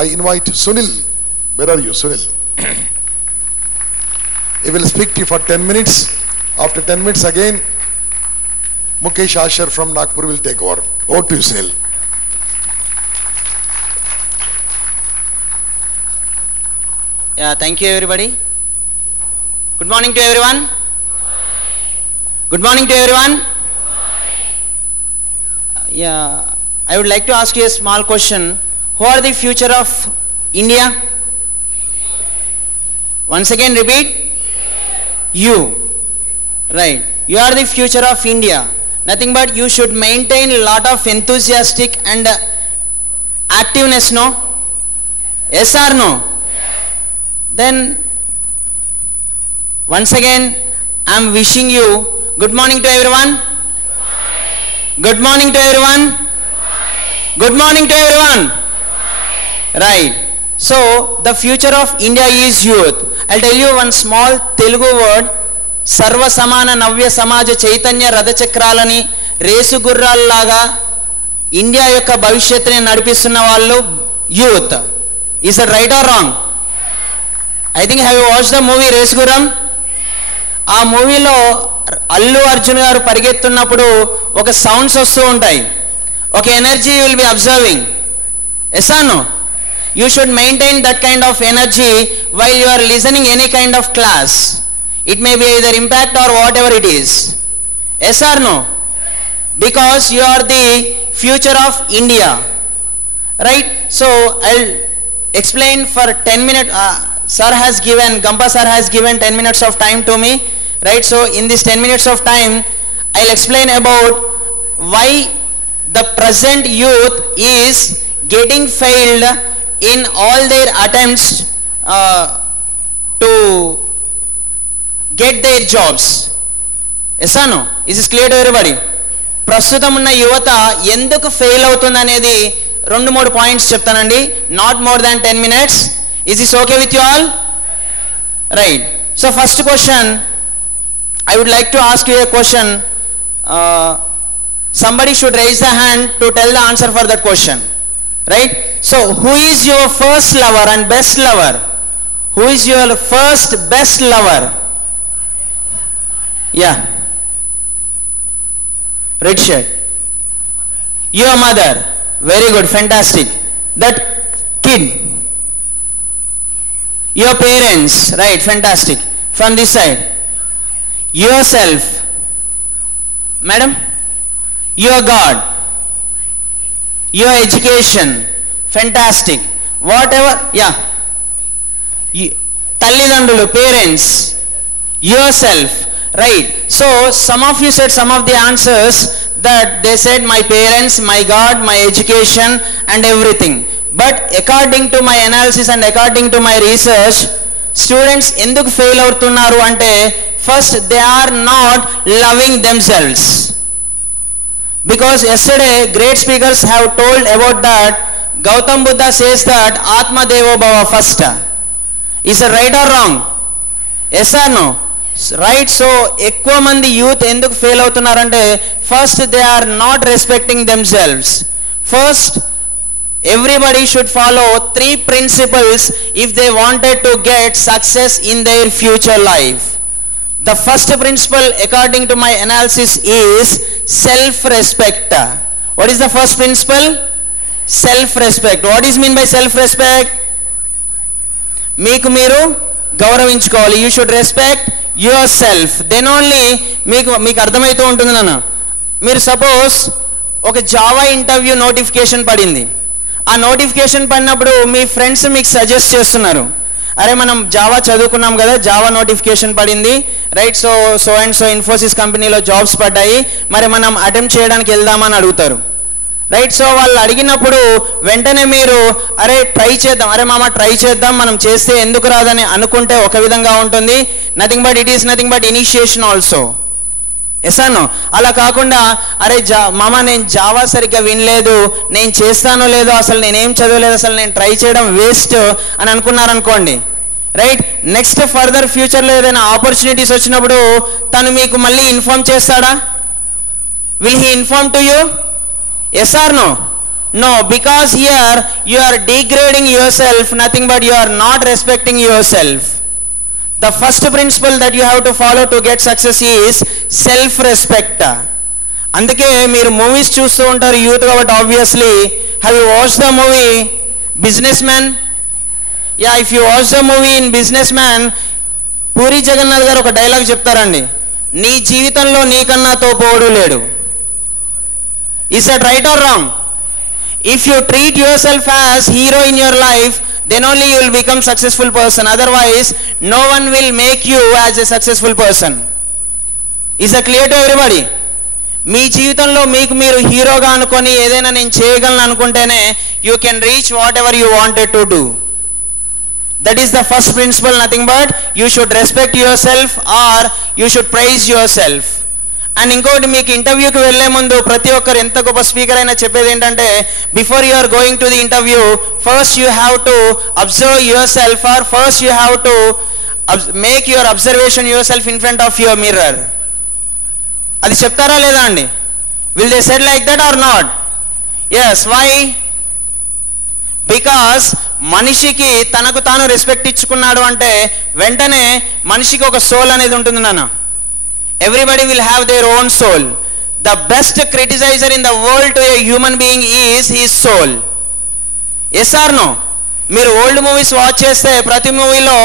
I invite Sunil. Where are you, Sunil? He will speak to you for 10 minutes. After 10 minutes again, Mukesh Asher from Nagpur will take over. Over to you, Sunil. Yeah, thank you everybody. Good morning to everyone. Good morning to everyone. Yeah, I would like to ask you a small question. Who are the future of India? Once again repeat. You. Right. You are the future of India. Nothing but you should maintain a lot of enthusiastic and activeness, no? Yes or no? Then once again I am wishing you good morning to everyone. Good morning to everyone. Good morning to everyone. Right. So the future of India is youth. I'll tell you one small Telugu word. Sarva samana navya samaja chaitanya radha chakralani race గుర్రాల్లాగా India యొక్క భవిష్యత్తుని నడిపిస్తున్న వాళ్ళు youth. Is that right or wrong? I think have you watched the movie race గుర్రం? ఆ మూవీలో అల్లు అర్జున్ గారు పరిగెత్తున్నప్పుడు ఒక సౌండ్స్ వస్తూ ఉంటాయి. ఒక energy you will be observing. Yes or no? You should maintain that kind of energy while you are listening any kind of class. It may be either impact or whatever it is. Yes or no? Because you are the future of India. Right? So I'll explain for 10 minutes. Gampa sir has given 10 minutes of time to me. Right? So in this 10 minutes of time, I'll explain about why the present youth is getting failed in all their attempts to get their jobs. Yes or no? Is this clear to everybody? ప్రస్తుతం ఉన్న యువత ఎందుకు fail అవుతుంది అనేది 2-3 points చెప్తానండి. Not more than 10 minutes. Is this okay with you all? Right. So first question, I would like to ask you a question. Somebody should raise the hand to tell the answer for that question. Right? So who is your first lover and best lover? Who is your first best lover? Yeah. Red shirt. Your mother. Very good. Fantastic. That kid. Your parents. Right. Fantastic. From this side. Yourself. Madam. Your God. Your education. Fantastic. Whatever. Yeah. Tallidandulu. Parents. Yourself. Right. So some of you said some of the answers that they said my parents, my God, my education and everything. But according to my analysis and according to my research, students enduku fail avutunnaru ante first they are not loving themselves. Because yesterday great speakers have told about that. Gautam Buddha says that Atma Devo Bhava first. Is it right or wrong? Yes or no? Right. So ఎక్కువ మంది youth ఎందుకు fail అవుతున్నారంటే first they are not respecting themselves. First everybody should follow 3 principles if they wanted to get success in their future life. The first principle according to my analysis is self-respect. What is the first principle? Self-respect. What is mean by self-respect? మీకు మీరు గౌరవించుకోవాలి. You should respect yourself. Then only మీకు అర్థమవుతూ ఉంటుంది నాన్న. మీరు suppose ఒక Java interview notification పడింది. ఆ నోటిఫికేషన్ పడినప్పుడు మీ ఫ్రెండ్స్ మీకు సజెస్ట్ చేస్తున్నారు, అరే మనం జావా చదువుకున్నాం కదా, జావా నోటిఫికేషన్ పడింది, right, so and so Infosys కంపెనీలో జాబ్స్ పడ్డాయి, మరి మనం అటెంప్ట్ చేయడానికి వెళ్దామని అడుగుతారు, రైట్. సో వాళ్ళు అడిగినప్పుడు వెంటనే మీరు అరే ట్రై చేద్దాం, అరే మామ ట్రై చేద్దాం, మనం చేస్తే ఎందుకు రాదని అనుకుంటే ఒక విధంగా ఉంటుంది. Nothing but it is nothing but initiation also. Yes అన్నో. అలా కాకుండా అరే మామ నేను జావా సరిగ్గా వినలేదు, నేను చేస్తానో లేదో, అసలు నేనేం చదవలేదు, అసలు నేను ట్రై చేయడం వేస్ట్ అని అనుకున్నారనుకోండి, రైట్. నెక్స్ట్ ఫర్దర్ ఫ్యూచర్లో ఏదైనా ఆపర్చునిటీస్ వచ్చినప్పుడు తను మీకు మళ్ళీ ఇన్ఫార్మ్ చేస్తాడా? Will he inform to you? Yes or no? No, because here you are degrading yourself, nothing but you are not respecting yourself. The first principle that you have to follow to get success is self-respect. అందుకే మీరు movies చూస్తూ ఉంటారు youth కాబట్టి obviously have you watch the movie businessman? Yeah, if you watch the movie in businessman, Puri Jagannadh గారు ఒక dialogue చెప్తారండి, నీ జీవితంలో నీకన్నా తోపోడు లేడు. Is that right or wrong? If you treat yourself as hero in your life, then only you will become successful person. Otherwise, no one will make you as a successful person. Is that clear to everybody? మీ జీవితంలో మీకు మీరు హీరోగా అనుకొని ఏదైనా నేను చేయగలను అనుకుంటేనే you can reach whatever you wanted to do. That is the first principle, nothing but you should respect yourself or you should praise yourself. And ఇంకోటి, మీకు ఇంటర్వ్యూకి వెళ్ళే ముందు ప్రతి ఒక్కరు ఎంత గొప్ప స్పీకర్ అయినా చెప్పేది ఏంటంటే, before you are going to the interview first you have to observe yourself or first you have to make your observation yourself in front of your mirror. అది చెప్తారా లేదా అండి? Will they said like that or not? Yes. Why? Because మనిషికి తనకు తాను respect ఇచ్చుకున్నాడు అంటే వెంటనే మనిషికి ఒక సోల్ అనేది ఉంటుంది నాన్న. Everybody will have their own soul. The best criticizer in the world to a human being is his soul. Yes or no? మీరు ఓల్డ్ మూవీస్ వాచ్ చేస్తే ప్రతి మూవీలో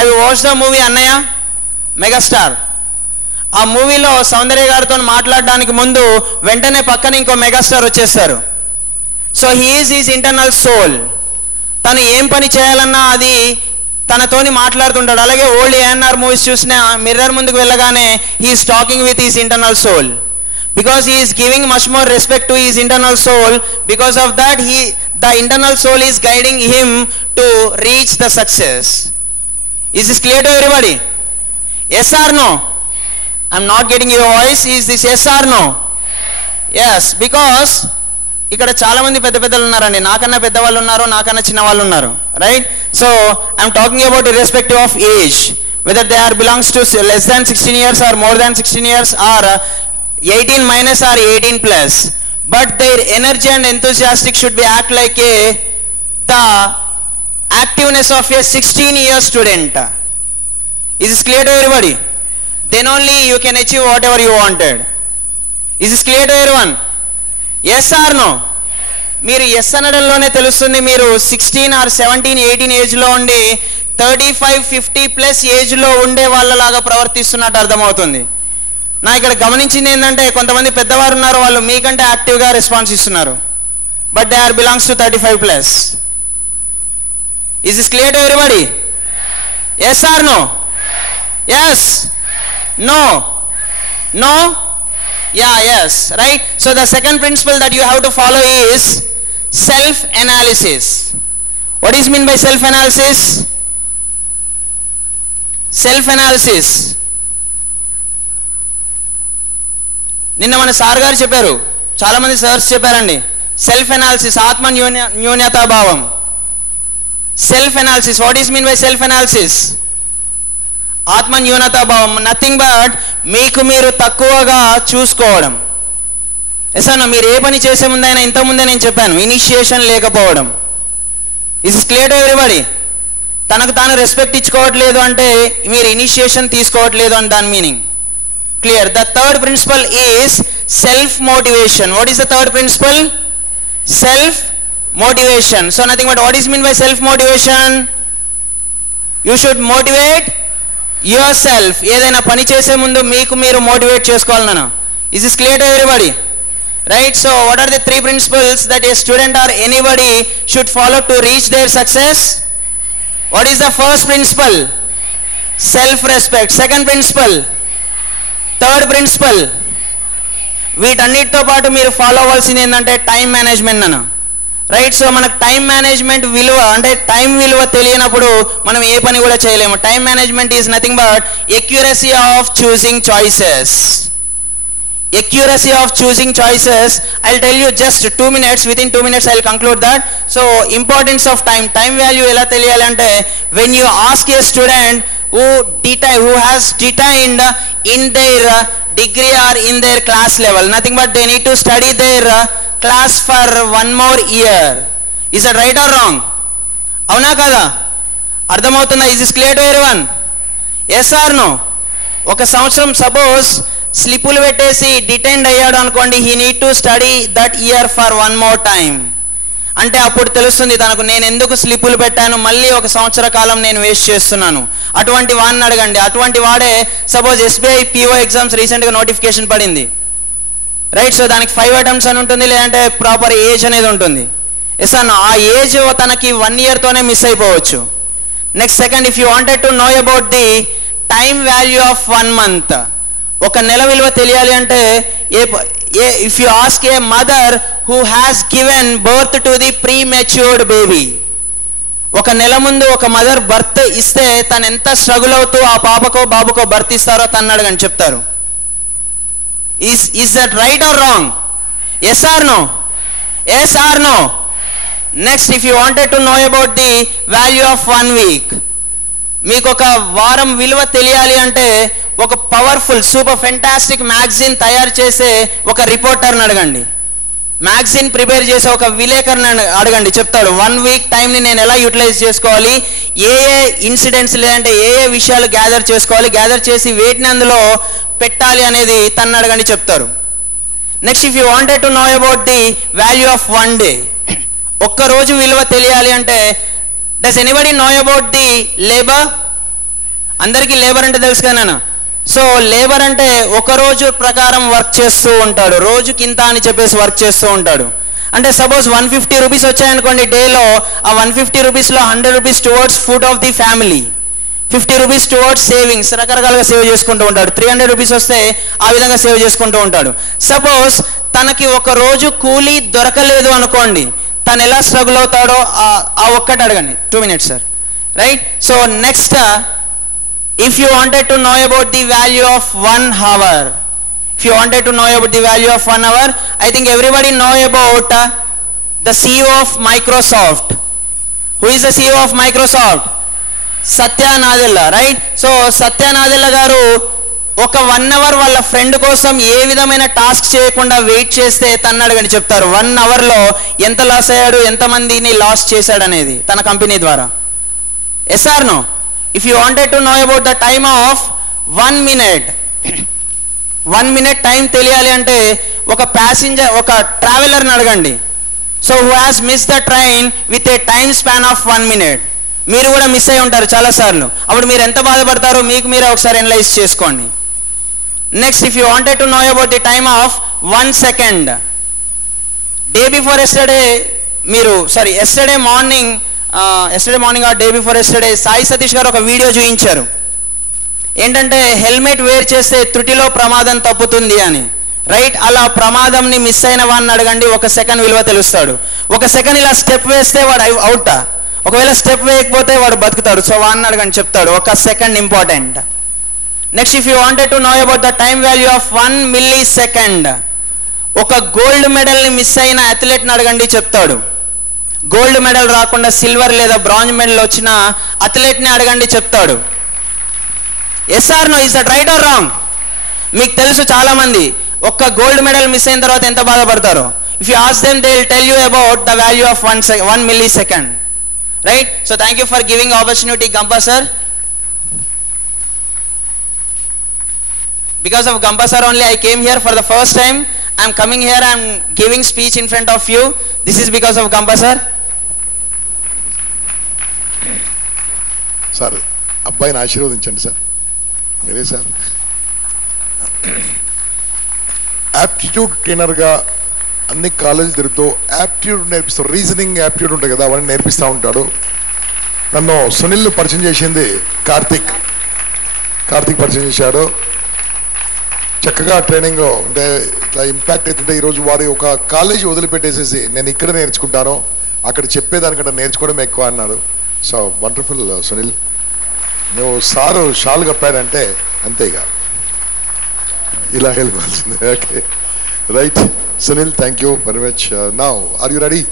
అవి వాచ్ ద మూవీ అన్నయ్య మెగాస్టార్, ఆ మూవీలో సౌందర్య గారితో మాట్లాడడానికి ముందు వెంటనే పక్కన ఇంకో మెగాస్టార్ వచ్చేస్తారు. So he is his internal soul. తను ఏం పని చేయాలన్నా అది తనతోని మాట్లాడుతుంటాడు. అలాగే ఓల్డ్ ఏఎన్ఆర్ మూవీస్ చూసిన మిర్రర్ ముందుకు వెళ్ళగానే he is talking with his internal soul, because he is giving much more respect to his internal soul. Because of that the internal soul is guiding him to reach the success. Is this clear to everybody? Yes or no? I'm not getting your voice. Is this yes or no? Yes. Because ఇక్కడ చాలా మంది పెద్ద పెద్దలు ఉన్నారండి, నాకన్నా పెద్దవాళ్ళు ఉన్నారు, నాకన్నా చిన్న వాళ్ళు ఉన్నారు, right? So I'm talking about irrespective of age, whether they are belongs to less than 16 years or more than 16 years or 18 minus or 18 plus, but their energy and enthusiastic should be act like the activeness of a 16-year student. Is this clear to everybody? Then only you can achieve whatever you wanted. Is this clear to everyone? Yes or no? మీరు yes అనడంలోనే తెలుస్తుంది మీరు 16 or 17, 18 ఏజ్లో ఉండి 35, 50 plus ఏజ్లో ఉండే వాళ్ళలాగా ప్రవర్తిస్తున్నట్టు అర్థమవుతుంది. నా ఇక్కడ గమనించింది ఏంటంటే కొంతమంది పెద్దవారు ఉన్నారు, వాళ్ళు మీకంటే యాక్టివ్గా రెస్పాన్స్ ఇస్తున్నారు, but they are belongs to 35 plus. Is this clear to everybody? Yes or no? Yes? No? No? Yeah, yes, right? So the second principle that you have to follow is self-analysis. What is mean by self-analysis? Self-analysis. నిన్న మన sir గారు చెప్పారు, చాలా మంది sirs చెప్పారండి, self analysis, ఆత్మ న్యూనతాభావం. Self analysis. What is mean by self analysis? ఆత్మ న్యూనతాభావం, నథింగ్ బట్ మీకు మీరు తక్కువగా చూసుకోవడం. ఎసానా మీరు ఏ పని చేసే ముందైనా ఇంతకుముందే నేను చెప్పాను, ఇనిషియేషన్ లేకపోవడం. Is is clear to everybody? తనకు తాను రెస్పెక్ట్ ఇచ్చుకోవట్లేదు అంటే మీరు ఇనిషియేషన్ తీసుకోవట్లేదు అని దాని meaning. Clear? The third principle is self motivation. What is the third principle? Self motivation. So nothing but what is mean by self motivation? You should motivate yourself. ఏదైనా పని చేసే ముందు మీకు మీరు మోటివేట్ చేసుకోవాలి నాన్న. Is this clear to everybody? Right? So what are the 3 principles that a student or anybody should follow to reach their success? What is the first principle? Self respect. Second principle? Third principle? వీటన్నిటితో పాటు మీరు follow అవ్వాల్సింది ఏంటంటే time management నాన్న. Right? So మనకు time management విలువ అంటే time విలువ తెలియనప్పుడు మనం ఏ పని కూడా చేయలేము. Time management is nothing but accuracy of choosing choices. Accuracy of choosing choices. I'll tell you just 2 minutes. Within 2 minutes I'll conclude that. So importance of time. Time value ela teliyalante when you ask a student who has detained in their degree or in their class level, nothing but they need to study their class for one more year. Is that right or wrong? అవునా కదా? అర్థమవుతుందా? Is this clear to everyone? Yes or no? ఒక సంవత్సరం suppose స్లిప్పులు పెట్టేసి detain అయ్యాడు అనుకోండి, he need to study that year for one more time. అంటే అప్పుడు తెలుస్తుంది తనకు నేను ఎందుకు స్లిప్పులు పెట్టాను, మళ్ళీ ఒక సంవత్సర కాలం నేను వేస్ట్ చేస్తున్నాను. అటువంటి వాడిని అడగండి. అటువంటి వాడే సపోజ్ SBI PO ఎగ్జామ్స్ రీసెంట్గా నోటిఫికేషన్ పడింది, రైట్? సో దానికి 5 అటెంప్ట్స్ అని ఉంటుంది, లేదంటే ప్రాపర్ ఏజ్ అనేది ఉంటుంది. ఎస్ అన్న, ఆ ఏజ్ తనకి 1 ఇయర్తోనే మిస్ అయిపోవచ్చు. Next second, if you wanted to know about the time value of 1 month, ఒక నెల విలువ తెలియాలి అంటే if you ask a mother who has given birth to the premature baby, ఒక నెల ముందు ఒక మదర్ బర్త్ ఇస్తే తను ఎంత స్ట్రగుల్ అవుతూ ఆ పాపకో బాబుకో బర్త్ ఇస్తారో తను అడగని చెప్తారు. Is that right or wrong? Yes or no? Yes or no? Next, if you wanted to know about the value of 1 week, మీకు ఒక వారం విలువ తెలియాలి అంటే ఒక పవర్ఫుల్ సూపర్ ఫెంటాస్టిక్ మ్యాగజైన్ తయారు చేసే ఒక రిపోర్టర్ని అడగండి, మ్యాగజైన్ ప్రిపేర్ చేసే ఒక విలేకరుని అడగండి, చెప్తాడు 1 week టైంని నేను ఎలా యూటిలైజ్ చేసుకోవాలి, ఏ ఇన్సిడెంట్స్ లేదంటే ఏ విషయాలు గ్యాదర్ చేసుకోవాలి, గ్యాదర్ చేసి వేటిని అందులో పెట్టాలి అనేది తను అడగండి చెప్తారు. Next, if you wanted to know about the value of 1 day, ఒక్క రోజు విలువ తెలియాలి అంటే does anybody no about the labour? అందరికీ లేబర్ అంటే తెలుసు కదా నాన్న. సో లేబర్ అంటే ఒక రోజు ప్రకారం వర్క్ చేస్తూ ఉంటాడు, రోజుకింత అని చెప్పేసి వర్క్ చేస్తూ ఉంటాడు. అంటే సపోజ్ 150 రూపీస్ వచ్చాయనుకోండి డేలో, ఆ 150 రూపీస్లో 100 rupees towards food of the family, 50 rupees towards savings, రకరకాలుగా సేవ్ చేసుకుంటూ ఉంటాడు. 300 రూపీస్ వస్తే ఆ విధంగా సేవ్ చేసుకుంటూ ఉంటాడు. సపోజ్ తనకి ఒక రోజు కూలీ దొరకలేదు అనుకోండి, తను ఎలా స్ట్రగుల్ అవుతాడో ఆ ఒక్కటి అడగండి. 2 minutes sir, right? So next, if you wanted to know about the value of 1 hour, if you wanted to know about the value of 1 hour, I think everybody know about the CEO of Microsoft. Who is the CEO of Microsoft? Satya Nadella, right? So Satya Nadella garu ఒక 1 hour వాళ్ళ friend కోసం ఏ విధమైన task చేయకుండా wait చేస్తే తను అడగని చెప్తారు 1 hourలో ఎంత లాస్ అయ్యాడు, ఎంతమందిని లాస్ చేశాడు అనేది తన కంపెనీ ద్వారా. Yes or no? If you wanted to know about the time of 1 minute, 1 minute time తెలియాలి అంటే ఒక ప్యాసింజర్, ఒక ట్రావెలర్ని అడగండి. So who has miss the train with a time span of 1 minute. మీరు కూడా మిస్ అయి ఉంటారు చాలాసార్లు, అప్పుడు మీరు ఎంత బాధపడతారో మీకు మీరే ఒకసారి అనలైజ్ చేసుకోండి. Next, if you wanted to know about the time of 1 second, day before yesterday yesterday morning ఆ day before yesterday Sai Satish గారు ఒక వీడియో చూపించారు. ఏంటంటే హెల్మెట్ వేర్ చేస్తే త్రుటిలో ప్రమాదం తప్పుతుంది అని, రైట్? అలా ప్రమాదంని మిస్ అయిన వాడిని అడగండి, 1 second విలువ తెలుస్తాడు. 1 second ఇలా స్టెప్ వేస్తే వాడు అవుటా, ఒకవేళ స్టెప్ వేయకపోతే వాడు బతుకుతాడు. సో వాడిని అడగండి చెప్తాడు 1 second important. Next, if you wanted to know about the time value of 1 millisecond, ఒక గోల్డ్ మెడల్ని మిస్ అయిన అథ్లెట్ని అడగండి చెప్తాడు. గోల్డ్ మెడల్ రాకుండా సిల్వర్ లేదా బ్రాంజ్ మెడల్ వచ్చిన అథ్లెట్ని అడగండి చెప్తాడు. Yes or no? Is that right or wrong? మీకు తెలుసు చాలా మంది ఒక్క గోల్డ్ మెడల్ మిస్ అయిన తర్వాత ఎంత బాధపడతారో. If you ask them they will tell you about the value of 1 millisecond, right? So thank you for giving opportunity Gampa sir. Because of Gampa sir only I came here for the first time. I am coming here, I am giving speech in front of you. This is because of Gampa sir. Sir, అబ్బాయిని ఆశీర్వదించండి sir, మీరే sir. Aptitude ట్రైనర్గా అన్ని కాలేజీలు తిరుగుతూ aptitude నేర్పిస్తాడు, reasoning aptitude ఉంటుంది కదా, అవన్నీ నేర్పిస్తూ ఉంటాడు. నన్ను సునీల్ పరిచయం చేసింది కార్తిక్ పరిచయం చేశాడు. చక్కగా ట్రైనింగ్ అంటే ఇట్లా ఇంపాక్ట్ అవుతుంటే ఈరోజు వారి ఒక కాలేజీ వదిలిపెట్టేసేసి నేను ఇక్కడ నేర్చుకుంటాను, అక్కడ చెప్పేదానికంటే నేర్చుకోవడం ఎక్కువ అన్నాడు. సో వండర్ఫుల్ సునీల్, నువ్వు సారు షాల్ కప్పాడంటే అంతే, ఇక ఇలా వెళ్ళిపోవాల్సిందే. Okay, right Sunil, thank you very much. Now are you ready?